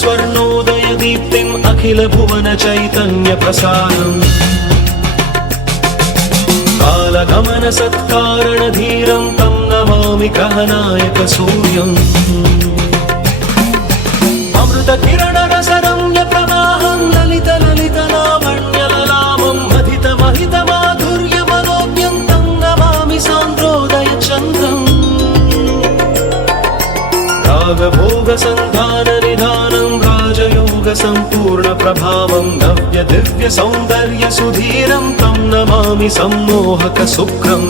स्वर्णोदय दीप्तिम् अखिल भुवन चैतन्य प्रसारम् कालगमन सत्कारण धीरं तं नमामि ग्रहनायक सूर्यम् अमृत किरण रसरम्य प्रवाहं ललित ललित लावण्य ललामं महित महित माधुर्य मनोज्ञं तं नमामि सान्द्रोदय चन्द्रम् रागभोग संधान निधानं राजयोग संपूर्ण प्रभावं नव्य दिव्य सौन्दर्य सुधीरं तं नमामि सम्मोहक शुक्रम्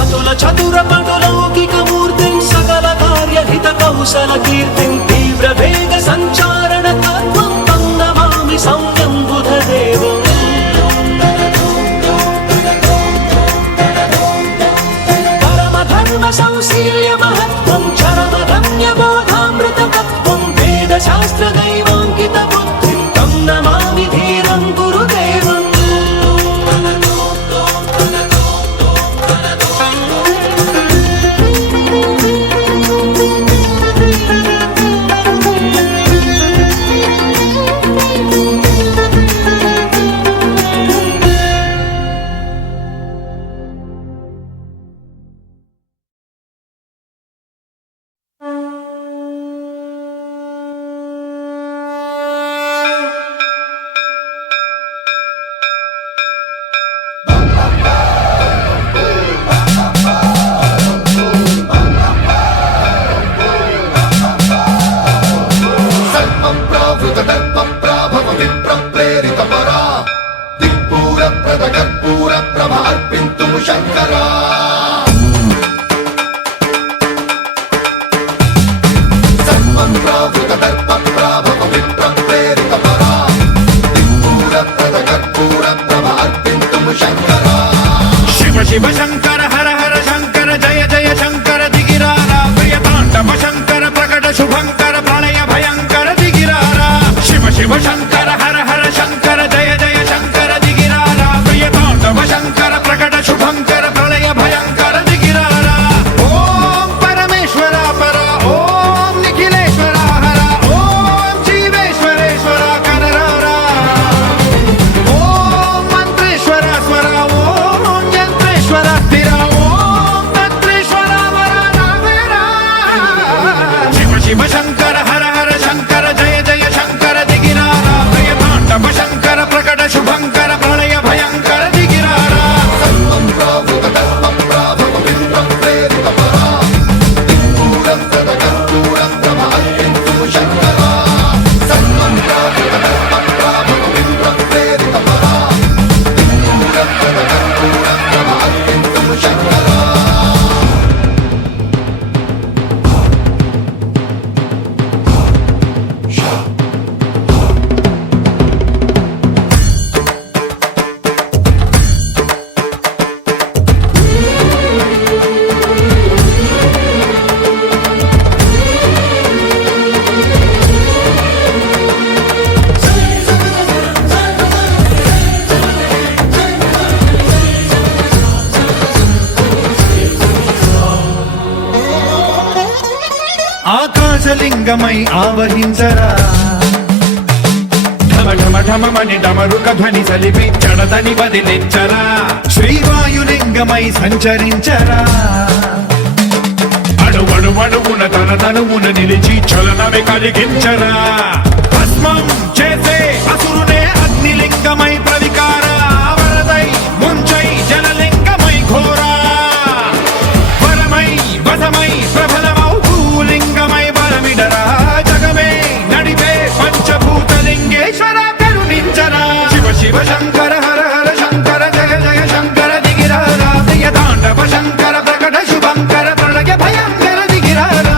अतुल चतुर पटुलौकिक मूर्तिं सकल कार्य हित कौशल कीर्तिं तीव्र वेग संचारण तत्त्वं तं नमामि सौम्यं बुधदेवम् परम धर्म संशील्य महत्त्वं चरम रम्य बोधामृत तत्त्वं वेद शास्त्र दैवाङ्कित बुद्धिं तं नमामि धीरं गुरुदेवम् शिव शंकर हर हर शंकर जय जय शंकर दिगिरारा प्रिय तांडव शंकर प्रकट शुभंकर प्रलय भयंकर दिगिरारा शिव शिव शंकर हर हर शंकर जय जय शंकर दिगिरारा प्रिय तांडव शंकर प्रकट शुभंकर प्रलय भयंकर दिगिरारा ओम परमेश्वर पर ओम निखिलेश्वर हर ओम जीवेश्वरेश्वर कररारा ओम मंत्रेश्वर स्वर ओम यंत्रेश्वर स्थिर ओम तंत्रेश्वर वरदावेरा शिव शिव शंकर हर हर शंकर जय जय शंकर दिगिरारा प्रिय तांडव शंकर प्रकट शुभंकर प्रलय भयंकर दिगिरारा ఆకాశలింగమై ఆవహించరా ఢమ ఢమ ఢమమని డమరుక ధ్వని సలిపి చడదని వదిలించరా శ్రీవాయులింగమై సంచరించరా అణువణువున తన తనువున నిలిచి చలనమే కలిగించరా భస్మం చేసే అసురునే అగ్నిలింగమై ప్రవికార వరదై ముంచై జలలింగమై ఘోరా వరమై వసమై ప్రబలమౌ భూలింగమై బలమిడరా జగమే నడిపే పంచభూతలింగేశ్వర కరుణించరా శివ శివ శంకర హర హర శంకర జయ జయ శంకర దిగిరారా ప్రియ తాండవ శంకర ప్రకట శుభంకర ప్రళయ భయంకర దిగిరారా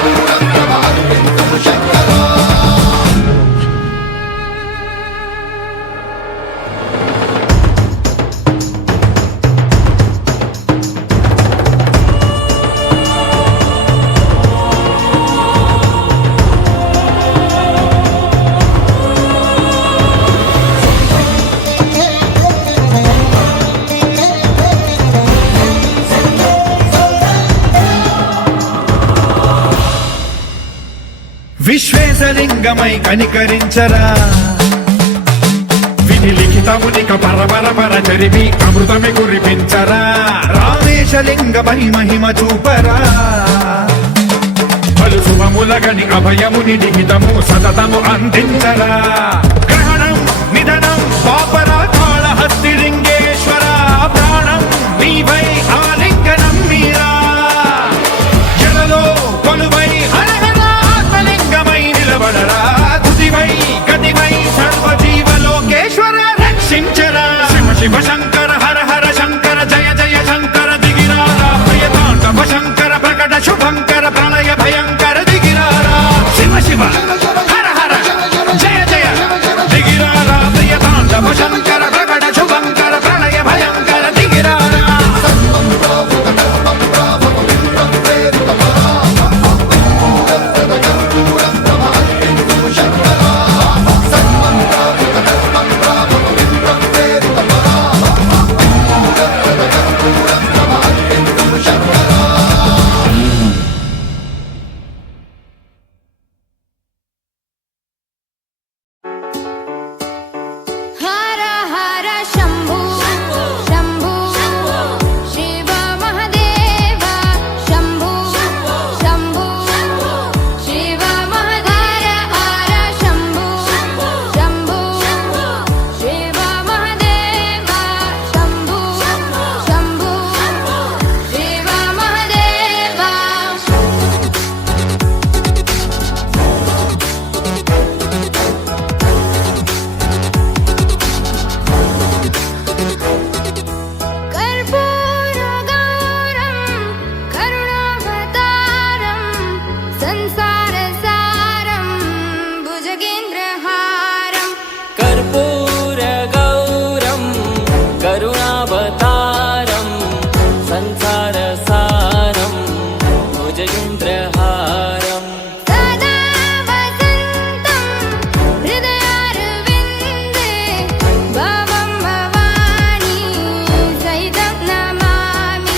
Pura విశ్వేశలింగమై కనికరించరా విధి లిఖితమునిక పరపర చరివి అమృతమి కురిపించరా రామేశలింగమై మహిమ చూపరా పలు శుభములగని అభయముని లిఖితము సతతము అందించరా గ్రహణం నిధనం పాపరా కాళహస్తి లింగేశ్వర ప్రాణం నీవై ఆలింగనం మీరా జలలో కొలువై హరహరాత్మలింగమై నిలబడరా తుదివై గతివై సర్వజీవలోకేశ్వర రక్షించరా శివ శివ శంకర హర హర శంకర జయ జయ శంకర దిగిరారా ప్రియతాండవ శంకర ప్రకట శుభంకర ప్రళయ భయంకర దిగిరారా శివ శివ హర హర జయ జయ దిగిరారా ప్రియతాండవ శంకర ప్రకట శుభంకర ప్రళయ భయంకర దిగిరారా हर हर शंभु शंभु शिव महादेव शंभु शंभु शिव महादेव हर शंभु शंभु शिव महादेव शंभु शंभु शिव महादेव कर्पूरगौरं करुणावतारं संसारसारं भुजगेन्द्रहारं कर्पूरगौरं करुणावतारं संसारसारं भुजगेन्द्रहारं सदा वसन्तं हृदयारविन्दे भवं भवानी सहितं नमामि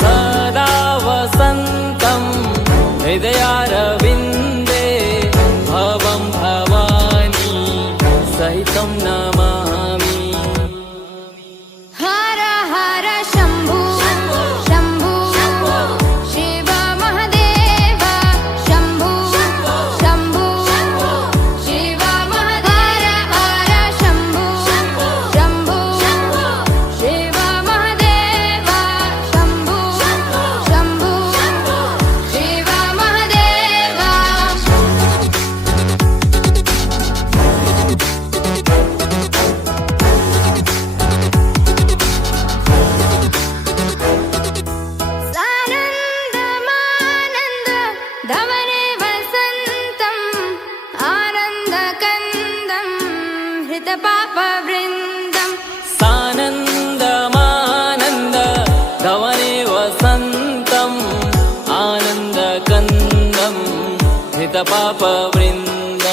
सदा वसन्तं हृदयारविन्दे भवं भवानी सहितं नमामि हर हर शंभु शंभु शिव महादेव शंभु शंभु शिव महादेव हर शंभु शंभु शिव महादेव शंभु शंभु शिव महादेव सानन्दमानन्द धवने वसन्तम् आनन्दकन्दं हृतपापवृन्दम् सानन्दमानन्द धवने वसन्तम् आनन्दकन्दं हृतपापवृन्दम्